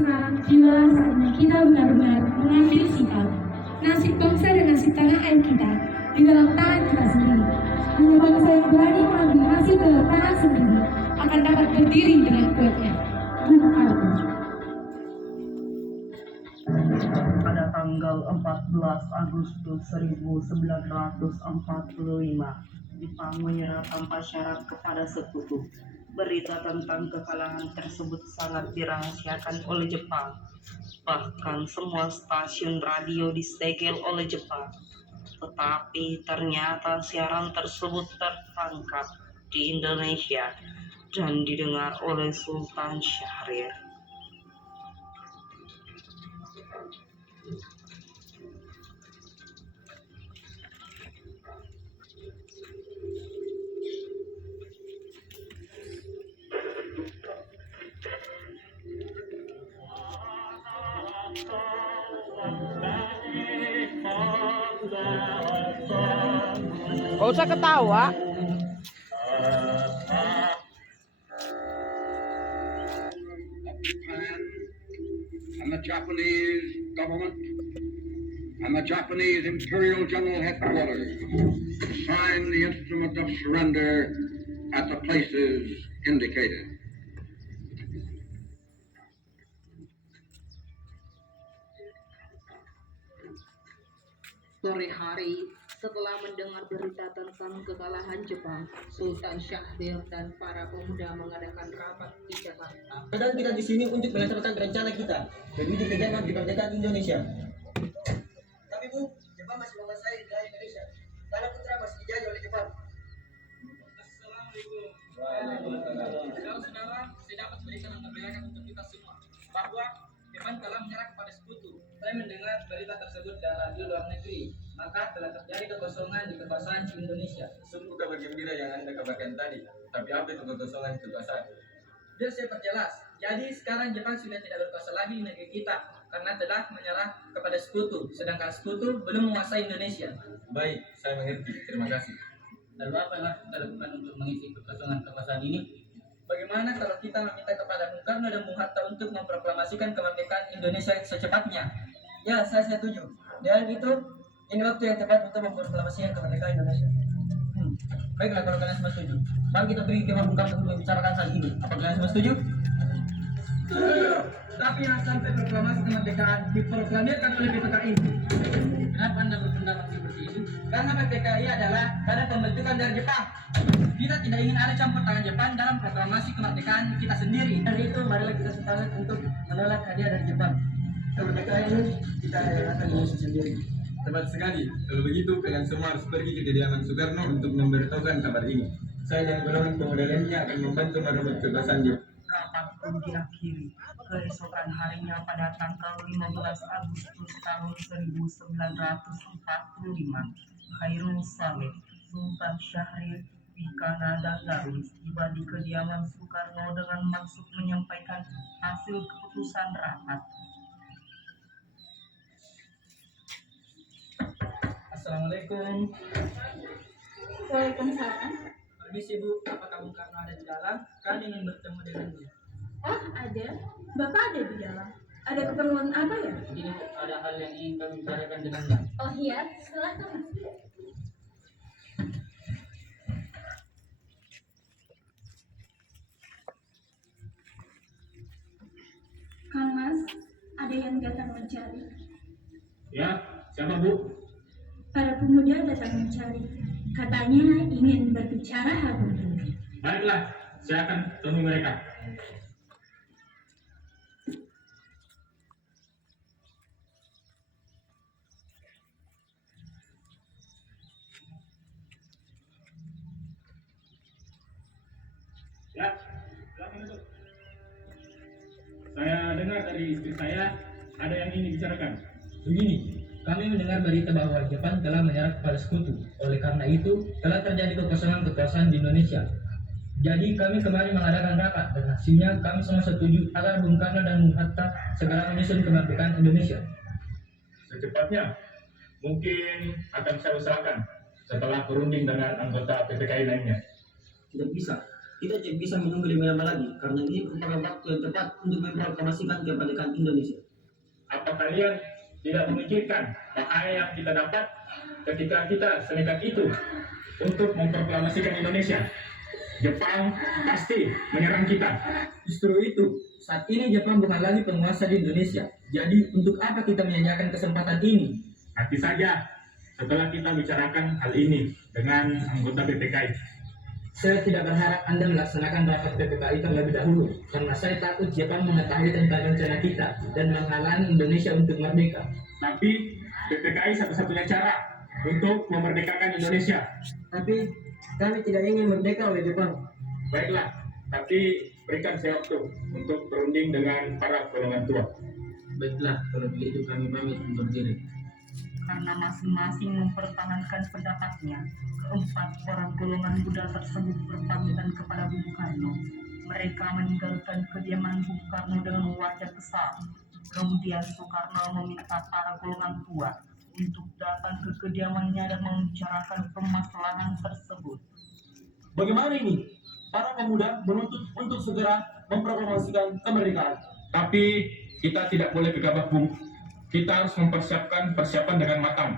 Sekarang juga saatnya kita benar-benar mengambil sikap. Nasib bangsa dan nasib tanah air kita di dalam tangan kita sendiri. Hanya bangsa yang berani mengambil nasib dalam tangan sendiri akan dapat berdiri dengan kuatnya. Bung Karno. Pada tanggal 14 Agustus 1945, Jepang menyerah tanpa syarat kepada sekutu. Berita tentang kekalahan tersebut sangat dirahasiakan oleh Jepang. Bahkan semua stasiun radio disegel oleh Jepang. Tetapi ternyata siaran tersebut tertangkap di Indonesia dan didengar oleh Sultan Syahrir. Gak usah ketawa. And the Japanese government and the Japanese Imperial General Headquarters sign the instrument of surrender at the places indicated. Sore hari, setelah mendengar berita tentang kekalahan Jepang, Sultan Syahrir dan para pemuda mengadakan rapat di Jakarta. Kadang kita di sini untuk melaksanakan rencana kita menuju kegiatan kemerdekaan Indonesia. Tapi Bu, Jepang masih menguasai wilayah Indonesia. Tanah putra masih dijajah oleh Jepang. Assalamualaikum. Saudara-saudara, saya dapat berikan memperlihatkan untuk kita semua bahwa Jepang telah menyerah kepada sekutu. Saya mendengar berita tersebut dari radio luar negeri, maka telah terjadi kekosongan di kekuasaan Indonesia. Sungguh kabar gembira yang Anda kabarkan tadi. Tapi apa itu kekosongan kekuasaan? Biar saya perjelas. Jadi sekarang Jepang sudah tidak berkuasa lagi di negeri kita karena telah menyerah kepada sekutu, sedangkan sekutu belum menguasai Indonesia. Baik, saya mengerti. Terima kasih. Lalu apa yang harus kita lakukan untuk mengisi kekosongan kekuasaan ini? Bagaimana kalau kita meminta kepada Bung Karno dan Bung Hatta untuk memproklamasikan kemerdekaan Indonesia secepatnya? Ya, saya setuju. Dan itu, ini waktu yang tepat untuk memproklamasikan kemerdekaan Indonesia. Baiklah kalau kalian semua setuju. Mari kita pergi ke Bung Karno untuk membicarakan hal ini. Apa kalian semua setuju? Tapi yang sampai proklamasi kemerdekaan diproklamirkan oleh PPKI. Kenapa Anda berpendapat seperti itu? Karena PPKI adalah badan pembentukan dari Jepang. Kita tidak ingin ada campur tangan Jepang dalam proklamasi kemerdekaan kita sendiri. Dari itu, marilah kita sepakat untuk menolak hadiah dari Jepang. Kemerdekaan ini kita rayakan Indonesia sendiri. Tepat sekali. Kalau begitu, kalian semua harus pergi ke kediaman Soekarno untuk memberitahukan kabar ini. Saya dan golongan pemuda lainnya akan membantu merebut kekuasaan Jepang. Rapat pun diakhiri. Keesokan harinya pada tanggal 15 Agustus tahun 1945, Khairul Saleh, Sultan Syahrir, Pikana dan Darwis tiba di kediaman Soekarno dengan maksud menyampaikan hasil keputusan rapat. Assalamualaikum. Waalaikumsalam. Permisi Bu, apakah Bung Karno ada di dalam? Kami ingin bertemu dengannya. Oh, ada. Bapak ada di dalam. Ada keperluan apa ya? Ini ada hal yang ingin kami bicarakan dengannya. Oh iya, silakan. Kang Mas, ada yang datang mencari. Ya, siapa Bu? Para pemuda datang mencari. Katanya ingin berbicara hal penting. Baiklah, saya akan temui mereka. Ya, silakan masuk. Saya dengar dari istri saya ada yang ingin dibicarakan. Begini, kami mendengar berita bahwa Jepang telah menyerah kepada sekutu. Oleh karena itu, telah terjadi kekosongan kekuasaan di Indonesia. Jadi kami kemarin mengadakan rapat dan hasilnya kami semua setuju agar Bung Karno dan Bung Hatta segera menyusun kemerdekaan Indonesia. Secepatnya, mungkin akan saya usahakan setelah berunding dengan anggota PPKI lainnya. Tidak bisa. Kita tidak bisa menunggu lebih lama lagi karena ini merupakan waktu yang tepat untuk memproklamasikan kemerdekaan Indonesia. Apa kalian tidak memikirkan bahaya yang kita dapat ketika kita senekat itu untuk memproklamasikan Indonesia? Jepang pasti menyerang kita. Justru itu, saat ini Jepang bukan lagi penguasa di Indonesia. Jadi untuk apa kita menyanyiakan kesempatan ini? Nanti saja setelah kita bicarakan hal ini dengan anggota BPKI. Saya tidak berharap Anda melaksanakan rapat PPKI terlebih dahulu, karena saya takut Jepang mengetahui tentang rencana kita dan menghalangi Indonesia untuk merdeka. Tapi BPKI satu-satunya cara untuk memerdekakan Indonesia. Tapi kami tidak ingin merdeka oleh Jepang. Baiklah, tapi berikan saya waktu untuk berunding dengan para golongan tua. Baiklah, kalau begitu kami pamit undur diri. Karena masing-masing mempertahankan pendapatnya, keempat orang golongan Buddha tersebut berpamitan kepada Bung Karno. Mereka meninggalkan kediaman Bung Karno dengan wajah kesal. Kemudian Soekarno meminta para golongan tua untuk datang ke kediamannya dan membicarakan permasalahan tersebut. Bagaimana ini? Para pemuda menuntut untuk segera memproklamasikan kemerdekaan. Tapi kita tidak boleh gegabah, Bung. Kita harus mempersiapkan persiapan dengan matang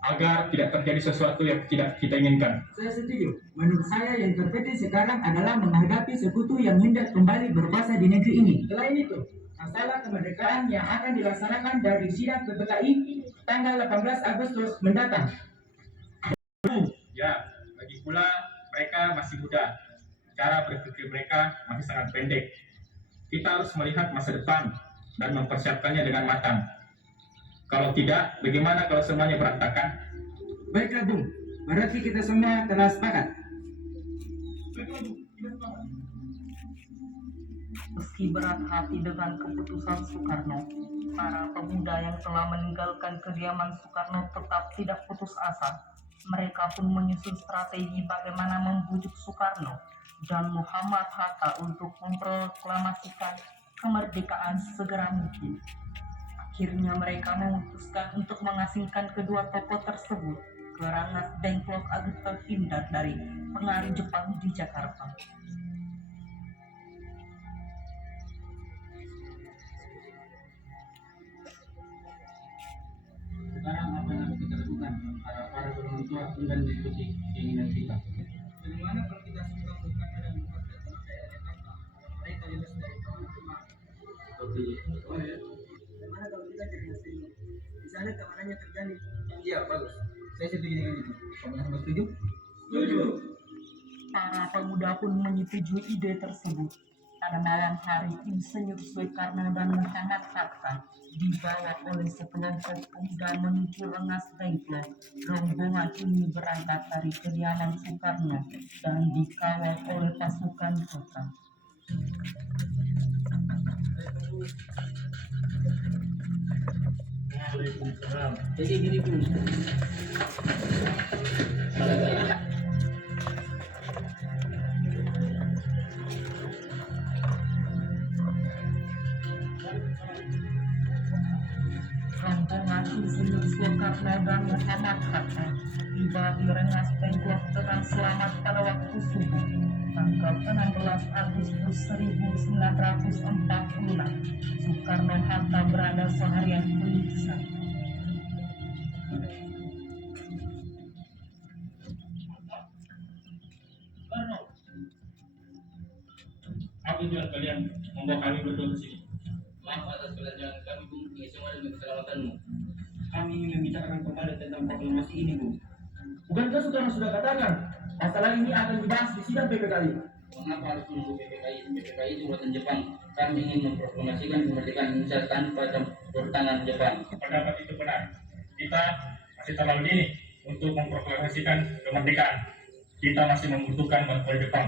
agar tidak terjadi sesuatu yang tidak kita inginkan. Saya setuju. Menurut saya yang terpenting sekarang adalah menghadapi sekutu yang hendak kembali berkuasa di negeri ini. Selain itu, masalah kemerdekaan yang akan dilaksanakan dari sidang PPKI tanggal 18 Agustus mendatang. Ya, lagi pula mereka masih muda. Cara berpikir mereka masih sangat pendek. Kita harus melihat masa depan dan mempersiapkannya dengan matang. Kalau tidak, bagaimana kalau semuanya berantakan? Baiklah Bung, berarti kita semua telah sepakat. Meski berat hati dengan keputusan Soekarno, para pemuda yang telah meninggalkan kediaman Soekarno tetap tidak putus asa. Mereka pun menyusun strategi bagaimana membujuk Soekarno dan Muhammad Hatta untuk memproklamasikan kemerdekaan segera mungkin. Akhirnya mereka memutuskan untuk mengasingkan kedua tokoh tersebut ke Rengas Dengklok agar terhindar dari pengaruh Jepang di Jakarta. Sekarang apa yang harus kita lakukan? Para golongan tua enggan mengikuti keinginan kita. Bagaimana kalau kita sudah bukan dan membuat daerah Jakarta? Mereka bebas dari kawan-kawan. Seperti itu. Oh ya. Bagaimana kalau kita jadi sini? Di sana keamanannya terjamin. Iya, bagus. Saya setuju dengan itu. Kamu sama setuju? Setuju. Para pemuda pun menyetujui ide tersebut. Pada malam hari, Insinyur Soekarno dan Muhammad Hatta dibawa oleh sekelompok pemuda menuju Rengas Dengklok. Rombongan ini berangkat dari kediaman Soekarno dan dikawal oleh pasukan kota. Waalaikumsalam. Jadi gini Bung. Rombongan Insinyur Soekarno dan Muhammad Hatta tiba di Rengas Dengklok dengan selamat pada waktu subuh, tanggal 16 Agustus 1946. Soekarno Hatta berada seharian penuh di sana. Apa tujuan kalian membawa kami berdua ke sini? Maaf atas kelalaian kami, Bung. Ini semua demi keselamatanmu. Kami ingin membicarakan kembali tentang proklamasi ini, Bung. Bukankah Soekarno sudah katakan masalah ini akan dibahas di sidang PPKI? Mengapa harus menunggu PPKI? PPKI itu buatan Jepang. Kami ingin memproklamasikan kemerdekaan Indonesia tanpa campur tangan Jepang. Pendapat itu benar. Kita masih terlalu dini untuk memproklamasikan kemerdekaan. Kita masih membutuhkan bantuan Jepang.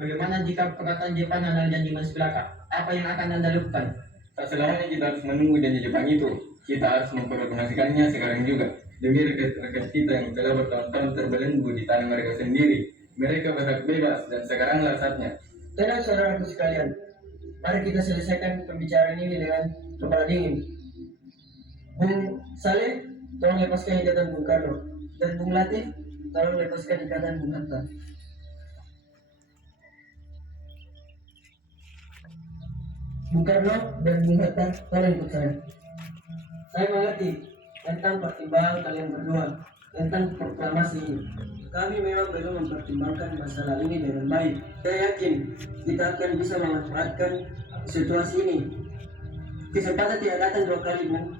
Bagaimana jika perkataan Jepang adalah janji manis belaka? Apa yang akan Anda lakukan? Tak selamanya kita harus menunggu janji Jepang itu. Kita harus memproklamasikannya sekarang juga. Demi rakyat-rakyat kita yang telah bertahun-tahun terbelenggu di tanah mereka sendiri. Mereka berhak bebas dan sekaranglah saatnya. Tenang saudaraku sekalian. Mari kita selesaikan pembicaraan ini dengan kepala dingin. Bung Saleh, tolong lepaskan ikatan Bung Karno. Dan Bung Latif, tolong lepaskan ikatan Bung Hatta. Bung Karno dan Bung Hatta, tolong ikut saya. Saya mengerti tentang pertimbangan kalian berdua tentang proklamasi ini. Kami memang belum mempertimbangkan masalah ini dengan baik. Saya yakin kita akan bisa memanfaatkan situasi ini. Kesempatan tidak datang dua kali, Bung.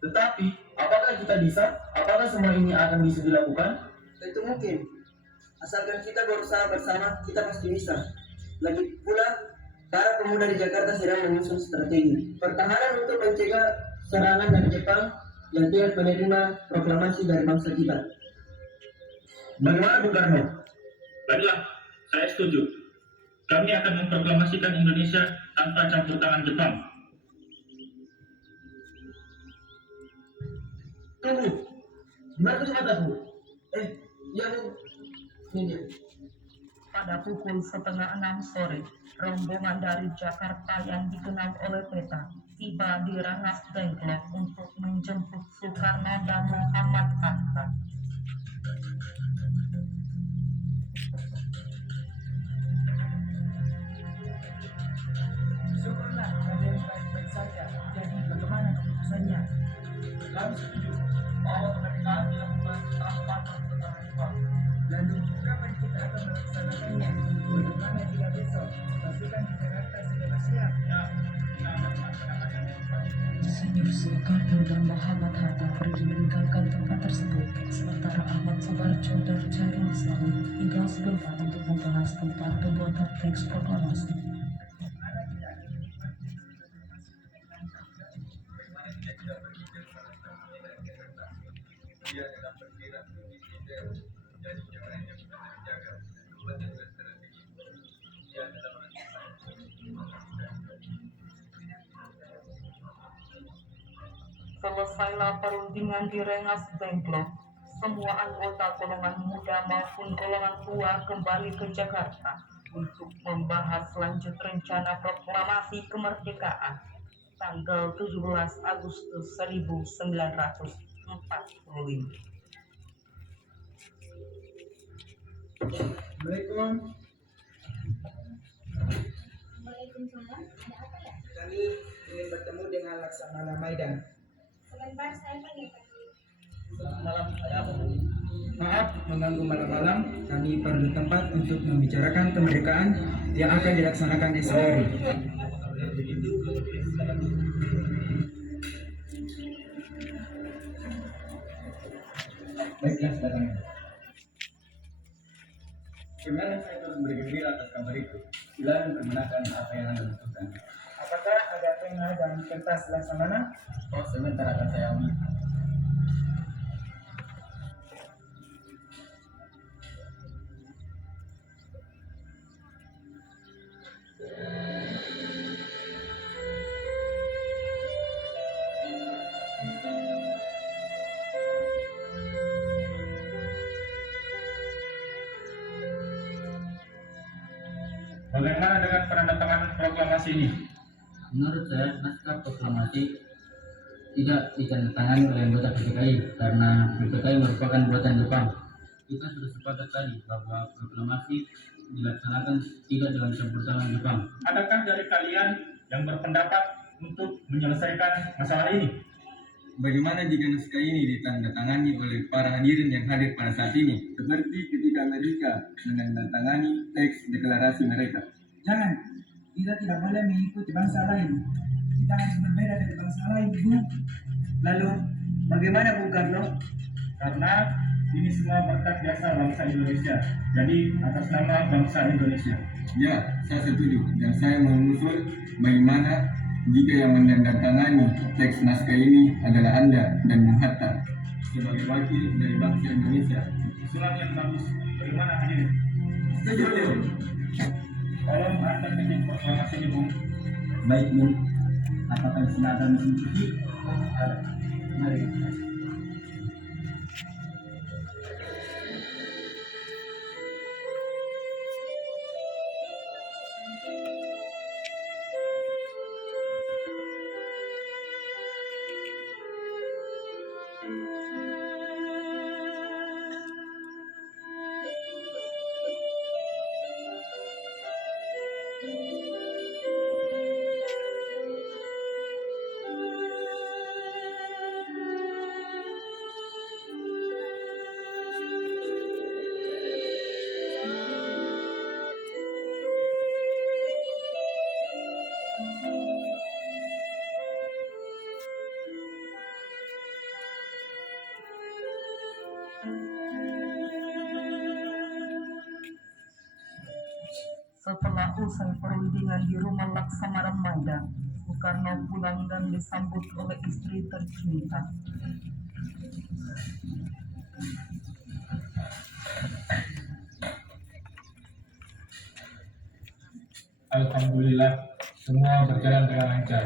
Tetapi, apakah kita bisa? Apakah semua ini akan bisa dilakukan? Tentu mungkin. Asalkan kita berusaha bersama, kita pasti bisa. Lagi pula, para pemuda di Jakarta sedang menyusun strategi pertahanan untuk mencegah serangan dari Jepang yang tidak menerima proklamasi dari bangsa kita. Bagaimana Bung Karno? Baiklah, saya setuju. Kami akan memproklamasikan Indonesia tanpa campur tangan Jepang. Tunggu, gimana kesempatanmu? Ya Bu, ini dia. Pada pukul 5:30 sore, rombongan dari Jakarta yang dikenal oleh peta tiba di Rengas Dengklok untuk menjemput Soekarno dan Muhammad Hatta. Syukurlah kalian baik-baik saja. Jadi bagaimana keputusannya? Kami setuju bahwa kemerdekaan dilakukan tanpa campur tangan Jepang. Lalu kapan kita akan melaksanakannya? Bagaimana jika besok pasukan di Jakarta sudah siap? Ya, kita akan melaksanakannya. Insinyur Soekarno dan Muhammad Hatta pergi meninggalkan tempat tersebut, sementara Ahmad Subarjo dan Chairul Islam tinggal sebentar untuk membahas tentang pembuatan teks proklamasi. Dia dalam bergerak militer menjadi jawab yang benar menjaga kekuatan dan strategi. Dia dalam Selesailah perundingan di Rengas Dengklok. Semua anggota golongan muda maupun golongan tua kembali ke Jakarta untuk membahas lanjut rencana proklamasi kemerdekaan tanggal 17 Agustus 1945. Assalamualaikum. Waalaikumsalam, ada apa ya? Kami ingin bertemu dengan Laksamana Maidan. Sebentar, saya panggil Pak. Selamat malam, ada apa Bu? Maaf mengganggu malam-malam. Kami perlu tempat untuk membicarakan kemerdekaan yang akan dilaksanakan esok hari. Baiklah, silakan. Sebenarnya saya terus bergembira atas kabar itu. Silakan pergunakan apa yang Anda butuhkan. Apakah ada pena dan kertas Laksamana? Oh, sebentar akan saya ambil. Bagaimana dengan penandatanganan proklamasi ini? Menurut saya, naskah proklamasi tidak ditandatangani oleh anggota PPKI karena PPKI merupakan buatan Jepang. Kita sudah sepakat tadi bahwa proklamasi dilaksanakan tidak dengan campur tangan Jepang. Adakah dari kalian yang berpendapat untuk menyelesaikan masalah ini? Bagaimana jika naskah ini ditandatangani oleh para hadirin yang hadir pada saat ini, seperti ketika Amerika menandatangani teks deklarasi mereka? Jangan, kita tidak boleh mengikuti bangsa lain. Kita harus berbeda dari bangsa lain, Bu. Lalu, bagaimana Bung Karno? Karena ini semua berkat jasa bangsa Indonesia. Jadi atas nama bangsa Indonesia. Ya, saya setuju dan saya mengusul bagaimana jika yang menandatangani teks naskah ini adalah Anda dan Bung Hatta sebagai wakil dari bangsa Indonesia. Usulan yang bagus. Bagaimana hadirin? Setuju. Tolong Anda ketik proklamasi ini, Bung. Baik, Bung. Apakah di sini ada mesin cuci? Ada. Mari. Setelah usai perundingan di rumah Laksamana Maida, Soekarno pulang dan disambut oleh istri tercinta. Alhamdulillah, semua berjalan dengan lancar.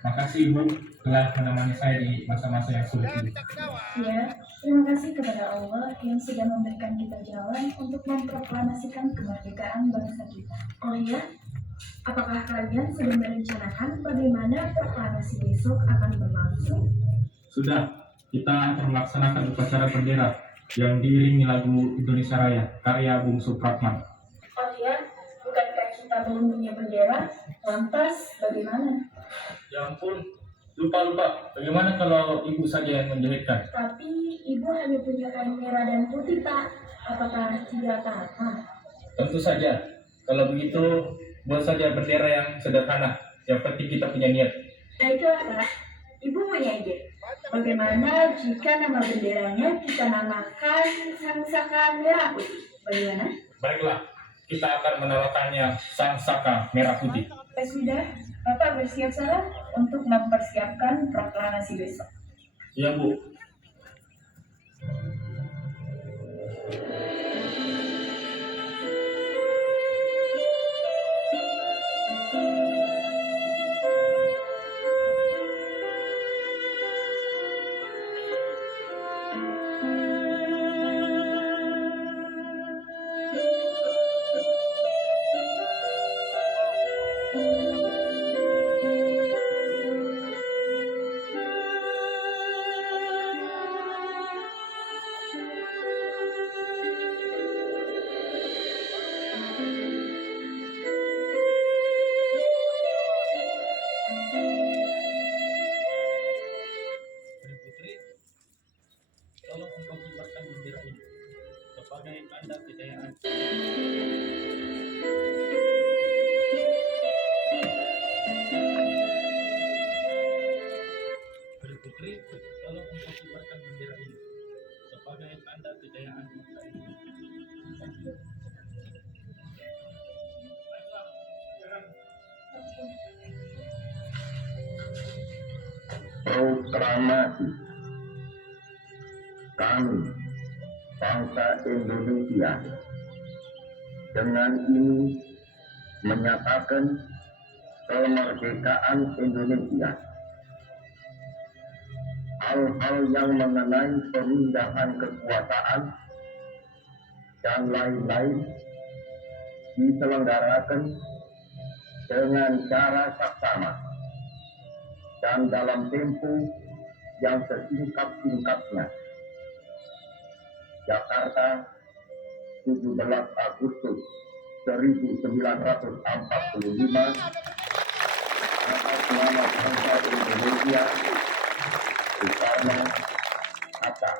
Makasih Ibu telah menemani saya di masa-masa yang sulit ini. Ya, terima kasih kepada Allah yang sudah memberikan kita jalan untuk memproklamasikan kemerdekaan bangsa kita. Oh ya, apakah kalian sudah merencanakan bagaimana proklamasi besok akan berlangsung? Sudah, kita akan melaksanakan upacara bendera yang diiringi lagu Indonesia Raya karya Bung Supratman. Oh ya, bukankah kita belum punya bendera? Lantas bagaimana? Ya ampun, lupa. Bagaimana kalau Ibu saja yang menjahitkan? Tapi ibu hanya punya kain merah dan putih, Pak. Apakah tidak apa-apa? Tentu saja. Kalau begitu, buat saja bendera yang sederhana. Yang penting kita punya niat. Baiklah, Pak. Ibu punya ide. Bagaimana jika nama benderanya kita namakan Sang Saka Merah Putih? Bagaimana? Baiklah, kita akan menamakannya Sang Saka Merah Putih. Sudah, Bapak bersiap-siap untuk mempersiapkan proklamasi besok. Iya, Bu. Putri, tolong engkau kibarkan bendera ini sebagai tanda kejayaan. Putri, tolong engkau kibarkan bendera ini sebagai tanda kejayaan bangsa ini. Proklamasi kami bangsa Indonesia dengan ini menyatakan kemerdekaan Indonesia. Hal-hal yang mengenai pemindahan kekuasaan dan lain-lain diselenggarakan dengan cara saksama dan dalam tempo yang sesingkat-singkatnya. Jakarta, 17 Agustus 1945, atas nama bangsa Indonesia, Soekarno Hatta.